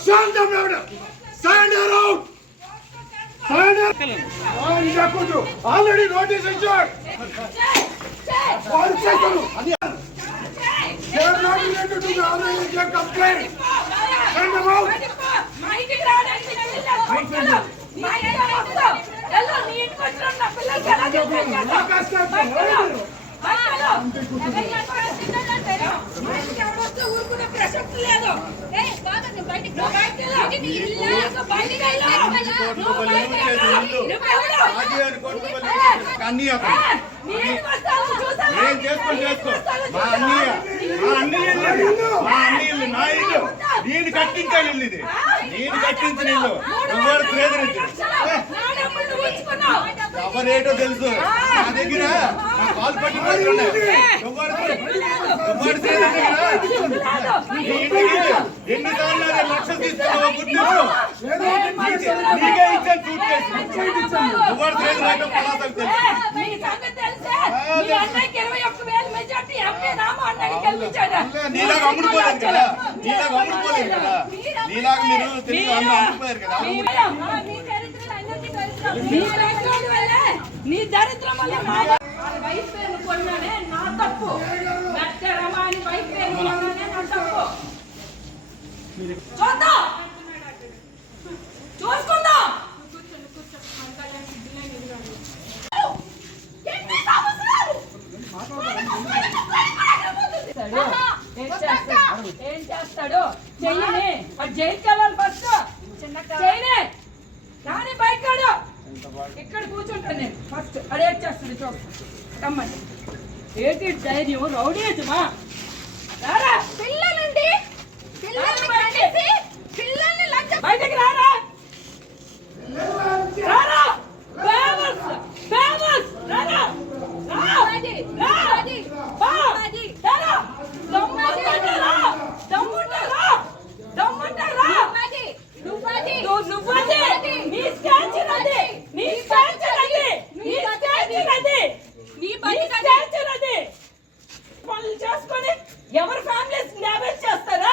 Stand up, brother. Stand around. Stand up. Already notice issued. They are not related to the other complaint. Send them out. నేను కట్టించాను ఇది నేను కట్టించిన ఇల్లు ఎవరేటో తెలుసు నా దగ్గర నా కాల్ పట్టి ఎన్నిసార్లు లక్షలు తీసుకున్నావు గుడ్డు నీకే ఇచ్చాను చూట్ చేసి ఎవరు నీలాగా అమ్ముడుపోలేదు కదా నీలాగా అమ్ముడుపోలేదు కదా నీలాగా మీరు తెలిసి అమ్ముడుపోయారు కదా నీ దరిద్రం వల్ల వైఫ్ పేరు కొన్నానే నా తప్పు రమాని వైఫ్ పేరు కొన్నానే నా తప్పు చూద్దాం చూసుకుందాం ఏం చేస్తాడు చెయ్యని జయించాలి ఫస్ట్ చేయనే కానీ బయటకాడు ఇక్కడ కూర్చుంటాను నేను ఫస్ట్ అరేట్ చేస్తాడు చూస్తాను రమ్మండి ఏంటి ధైర్యం రౌడీయమా రారా పిల్లలండి బయటకి రారా రారా ఫేమస్ ఫేమస్ రారా చేసుకొని ఎవరి ఫ్యామిలీస్ డ్యామేజ్ చేస్తారా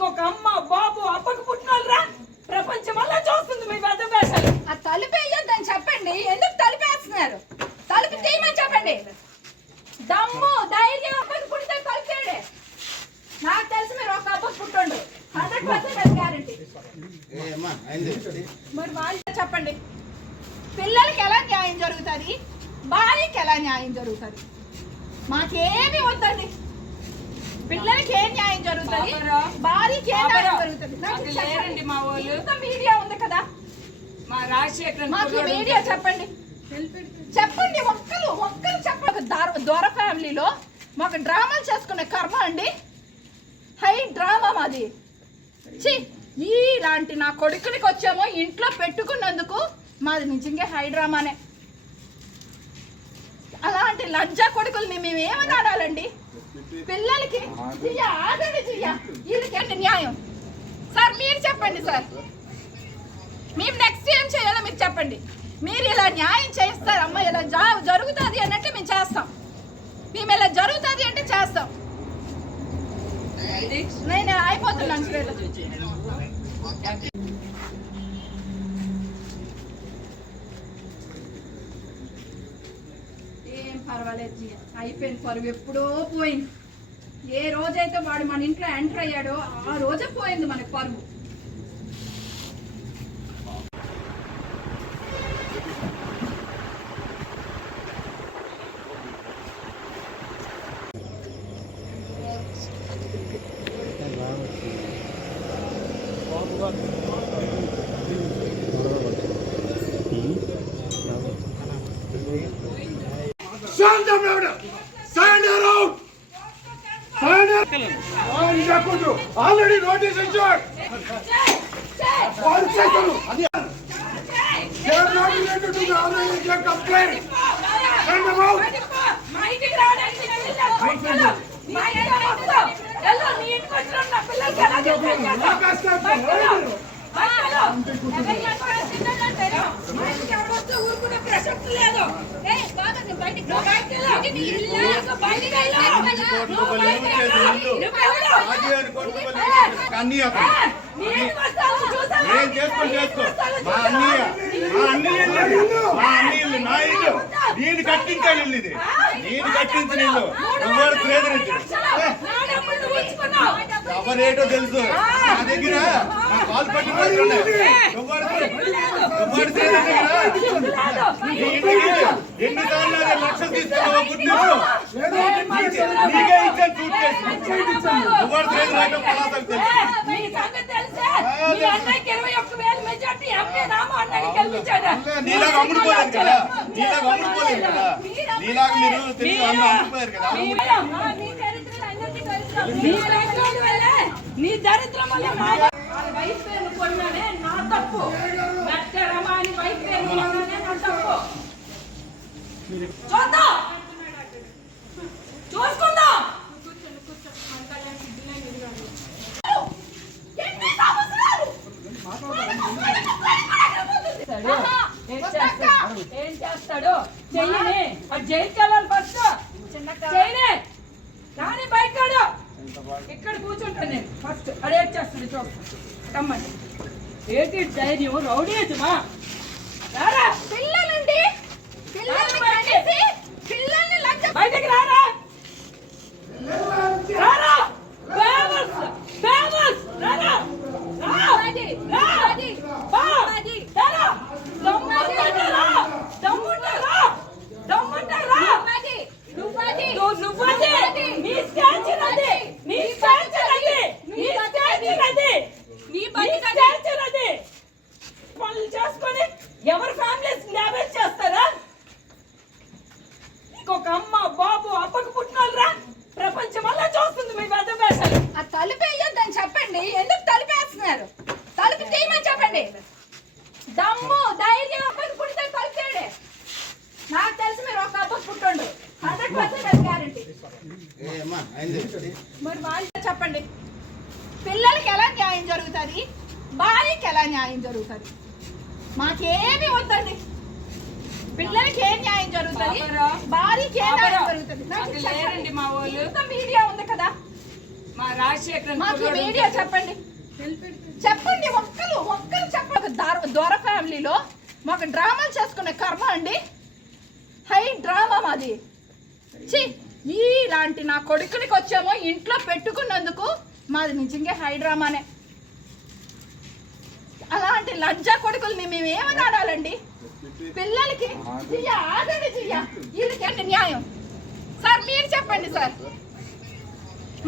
ఒక అమ్మ బాబు అప్పకు పుట్టినోళ్ళరా ప్రపంచం వల్ల చూస్తుంది మీ పెద్ద వేషాలు ఆ తలుపు వేయొద్దని చెప్పండి ఎందుకు తలుపేస్తున్నారు తలుపు తీయమని చెప్పండి దమ్ము ధైర్యం అప్పకు పుట్టితే తలుపేయండి నాకు తెలిసి మీరు ఒక అప్పకు పుట్టుండు 100% గ్యారంటీ మరి వాళ్ళు చెప్పండి పిల్లలకి ఎలా న్యాయం జరుగుతుంది భార్యకి ఎలా న్యాయం జరుగుతుంది మాకేమీ వద్దండి పిల్లలకి ఏం న్యాయం జరుగుతుంది భార్యకి ఏం న్యాయం జరుగుతుంది మా వాళ్ళు మీడియా ఉంది కదా మా రాజశేఖర్ మాకు మీడియా చెప్పండి చెప్పండి ఒక్కరు చెప్పండి దొర ఫ్యామిలీలో మాకు డ్రామాలు చేసుకునే కర్మ అండి హై డ్రామా మాది ఇలాంటి నా కొడుకునికి వచ్చామో ఇంట్లో పెట్టుకున్నందుకు మాది నిజంగా హై డ్రామానే అలాంటి లంజా కొడుకుల్ని మేము ఏమని ఆడాలండి పిల్లలకి వీళ్ళకేంటి న్యాయం సార్ మీరు చెప్పండి సార్ మేము నెక్స్ట్ ఏం చేయాలో మీరు చెప్పండి మీరు ఇలా న్యాయం చేస్తారు అమ్మ ఇలా జరుగుతుంది అని అంటే మేము చేస్తాం మేము ఇలా జరుగుతుంది అంటే చేస్తాం నేను అయిపోతున్నాను ఏం పర్వాలేదు అయిపోయింది పరువు ఎప్పుడో పోయింది ఏ రోజైతే వాడు మన ఇంట్లో ఎంటర్ అయ్యాడో ఆ రోజే పోయింది మనకి పరువు Stand up, brother. Stand around. Stand up. Already notice issued. They are not related to the other complaint. Send them out. ఊరుకునే ప్రసక్తి లేదు నువ్వు బయటికి వెళ్ళు. ఇది నీ ఇల్లు. నువ్వు బయటికి వెళ్ళు. నువ్వు బయటికి వెళ్ళు. నువ్వెవరు? అన్నీ నీ ఇంటికి వస్తాను, చూసావా? ఏం చేసుకో మా అన్నయ్య నా ఇల్లు నేను కట్టించాను ఇల్లు ఇది నేను కట్టించిన ఇల్లు నువ్వు ప్రేదరించి నా డబ్బులు నువ్వు ఉంచుకున్నావు. ఎవరేటో తెలుసు నా దగ్గర నా కాలు పట్టుకొని ఎన్నిసార్లు లక్షలు తీసుకున్నావు గుర్తింపు నీకే ఇచ్చాను చూట్ చేసి నువ్వు ప్రేదరైతే పలాసకు తెలుసు మీ సంగతి తెలుసా? మీ అన్నయ్యకి 21,000 మెజార్టీ ఎంపీ నామో అన్నయ్యకి గెలిపించాడు. నీలాగా అమ్ముడుపోలేదు కదా నీలాగా మీరు తెలిసి అమ్ముడుపోయారు కదా నీ దరిద్రం వల్ల వాళ్ళ వైఫ్ పేరు కొన్నానే నా తప్పు. మెట్ట రమాని వైఫ్ పేరు కొన్నానే నా తప్పు. చూద్దాం, చూసుకుందాం. ఏం చేస్తాడు? చెయ్యని జైలుకి వెళ్ళాలి ఫస్ట్. చెయ్యని కానీ బయటకాడు ఇక్కడ కూర్చుంటాను నేను ఫస్ట్. అడే చేస్తాడు చూస్తాను రమ్మని. ఏంటి ధైర్యం రౌడీయమా? రారా పిల్లలండి, పిల్లల్ని లజ్జ బయటకి రారా రారా ఫేమస్ ఫేమస్ రారా చేసుకొని ఎవరి ఫ్యామిలీస్ డ్యామేజ్ చేస్తారా? ఇంకొక అమ్మ బాబు అప్పకు పుట్టినోళ్ళరా ప్రపంచం అలా చూస్తుంది మీ పెద్ద వేషాలు. ఆ తలుపు వేయొద్దని చెప్పండి. ఎందుకు తలుపేస్తున్నారు? తలుపు తీయమని చెప్పండి. దమ్ము ధైర్యం అబ్బాయికి పుడితే తలుపేయండి. నాకు తెలిసి మీరు ఒక అబ్బాయి పుట్టుండు 100% గ్యారంటీ. మరి వాళ్ళు చెప్పండి, పిల్లలకి ఎలా న్యాయం జరుగుతుంది, భార్యకి ఎలా న్యాయం జరుగుతుంది? మాకేమి వద్దండి. పిల్లలకి ఏం న్యాయం జరుగుతుంది, భార్యకి ఏం న్యాయం జరుగుతుంది? లేరండి మా వాళ్ళు. ఇంత మీడియా ఉంది కదా, మా రాజశేఖర్ మాకు మీడియా చెప్పండి. చెప్పండి, ఒక్కరు చెప్పండి. దొర ఫ్యామిలీలో మాకు డ్రామాలు చేసుకునే కర్మ అండి. హై డ్రామా మాది. ఇలాంటి నా కొడుకునికి వచ్చామో ఇంట్లో పెట్టుకున్నందుకు మాది నిజంగా హై డ్రామానే. అలాంటి లజ్జా కొడుకుల్ని మేము ఏమని ఆడాలండి? పిల్లలకి ఆగండి వీళ్ళకి న్యాయం. సార్ మీరు చెప్పండి సార్,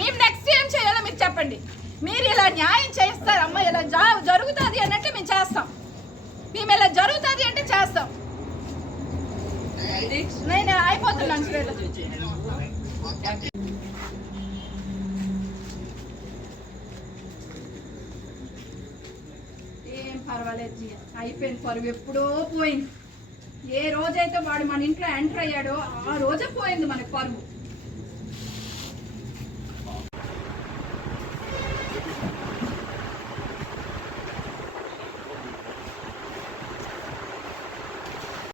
మేము నెక్స్ట్ ఏం చేయాలో మీరు చెప్పండి. మీరు ఇలా న్యాయం చేస్తారమ్మా, ఇలా జరుగుతుంది అని అంటే మేము చేస్తాం. మేము ఇలా జరుగుతుంది అంటే చేస్తాం. నేను అయిపోతున్నాను. ఏం పర్వాలేదు జీ, అయిపోయింది పరువు, ఎప్పుడో పోయింది. ఏ రోజైతే వాడు మన ఇంట్లో ఎంటర్ అయ్యాడో ఆ రోజే పోయింది మనకి పరువు.